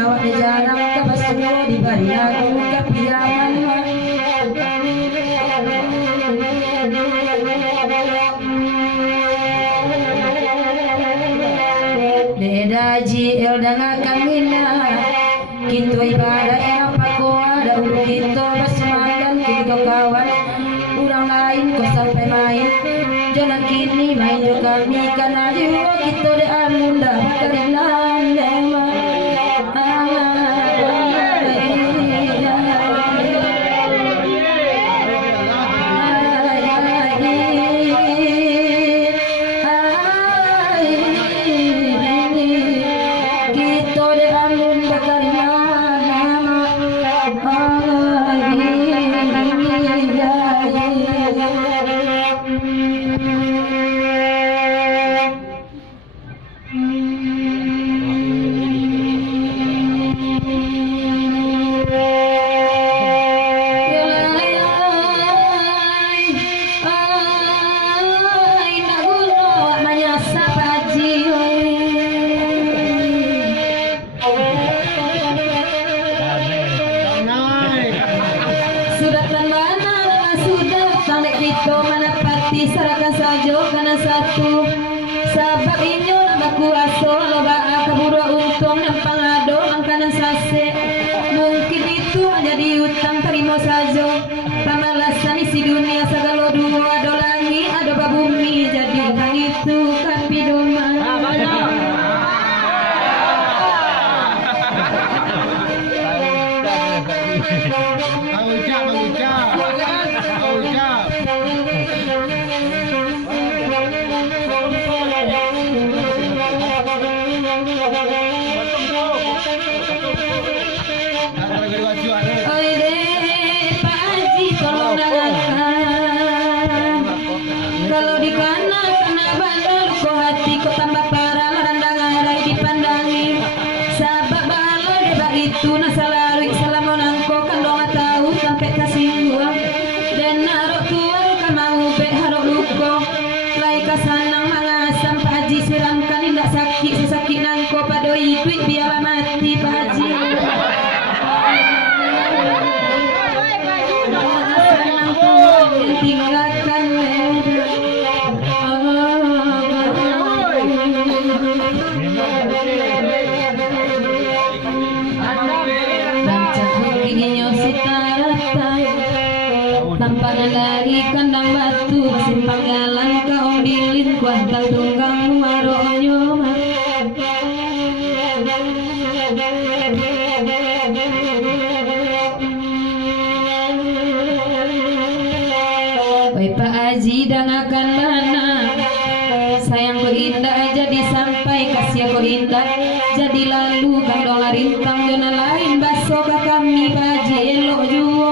nyawa di jarang kabasulo di bari aku kapiyaman Dedaji eldanga kamina Kinto ibadah yang paku ada urut kinto basmandan kinto kawan Urang lain kau sampai main Jangan kini main juga kami karena jiwa kita de amunda karinan dema Sarakan saja karena satu sabab inyo nabaku aso loba kaburu untung nampang ado angkana sase mungkin itu menjadi utang terima saja pamalasan isi dunia segala dua ado langit ado babumi jadi kang itu kapi doma kalau di kana bandel kok hati kok tambah parah randangan rai dipandangi sabab balo deba itu nasalawi salamun angko kan dong tahu sampai kasingguang dan narok tuan kan mau be harok luko lai kasanang mangasam Pak Haji siramkan indak sakit sesakit nangko padoi duit biar mati Pak Haji tinggalkan tanpa lari kandang batu simpang jalan kau bilin kuantal tunggang maronyo Baik Pak Haji dangakan mana sayang kau indah jadi sampai kasih kau indah jadi lalu kang dola rintang jona lain baso ka kami Pak Haji elok jual